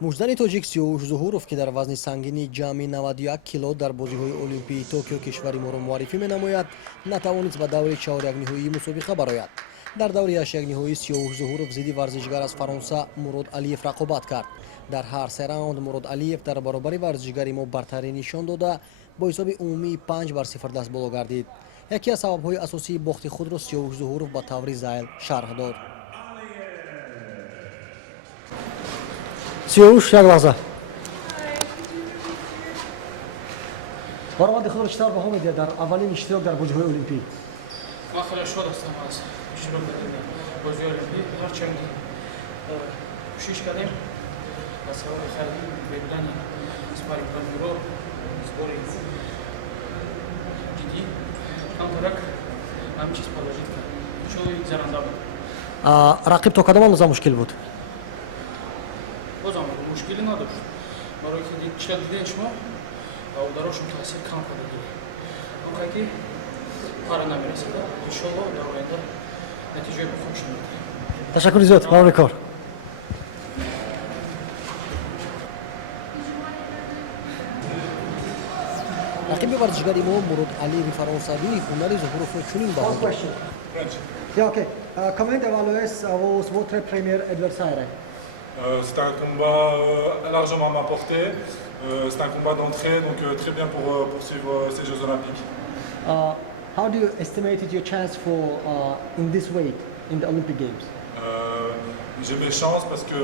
муждани тоҷик Сиёуш Зуҳуров, ки дар вазни сангини ҷамъи 91 кило дар бозиҳои олимпии Токио кишвари моро муаррифӣ менамояд, натавонист ба даври чаҳорякниҳоии мусобиқа барояд. Дар даври яшякниҳоӣ Сиёуш Зуҳуров зидди варзишгар аз Фаронса Мурод Алиев рақобат кард. дар ҳар се раунд Мурод Алиев дар баробари варзишгари мо бартарӣ нишон дода, бо ҳисоби умумии 5-0 дастболо гардид. яке аз сабабҳои асосии бохти худро Сиёуш Зуҳуров ба таври зайл шарҳ дод. Сиёуш, як лаҳза. баромади худро читар баҳо медиҳед дар аввалин иштирок дар бозиҳои олимпӣ? Ман хеле шод ҳастам аз иштирок дар бозиҳои олимпӣ. ҳарчанд кӯшиш кардем ба сабаби харидӣ беудани сипари панҷуро сбори ҷиддӣ камтарак ҳамин чиз положид кард. Чӯи заранда буд. рақиб то кадом андоза мушкил буд? бозам мушкилӣ надошт. барои ки чила дидем шумо ударошон таъсир кам карда дид. онқай ки пара намерасада. иншоаллоҳ дар оянда натиҷаи хуб шавад. ташаккури зиёд. мамнуни кор. рақиби варзишгари мо Мурод Алиеви фаронсавӣ ҳунари Зуҳуровро чунин баҳо дод. Comment évaluez votre premier adversaire? C'est un combat largement à ma portée. C'est un combat d'entrée, donc très bien pour poursuivre ces Jeux Olympiques. How do you estimate your chance for in this weight in the Olympic Games? J'ai mes chances parce que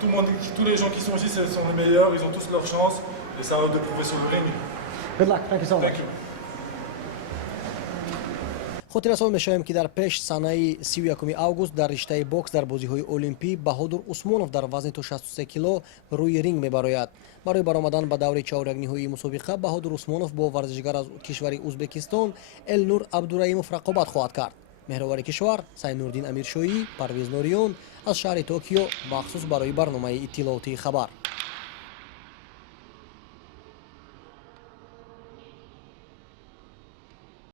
tous les gens qui sont ici sont les meilleurs, ils ont tous leur chance et ça a de prouver sur le ring. Good luck. Thank you so much. Thank you. хотиррасон мешавем ки дар пеш санаи 31 август дар риштаи бокс дар бозиҳои олимпӣ Баҳодур Усмонов дар вазни то 63 кило рӯи ринг мебарояд. барои баромадан ба даври чаҳорякниҳоии мусобиқа Баҳодур Усмонов бо варзишгар аз кишвари Узбекистон Элнур Абдураимов рақобат хоҳад кард. меҳровари кишвар Сайнурдин Амиршоӣ, Парвез Нориён аз шаҳри Токио махсус барои барномаи иттилоотии хабар.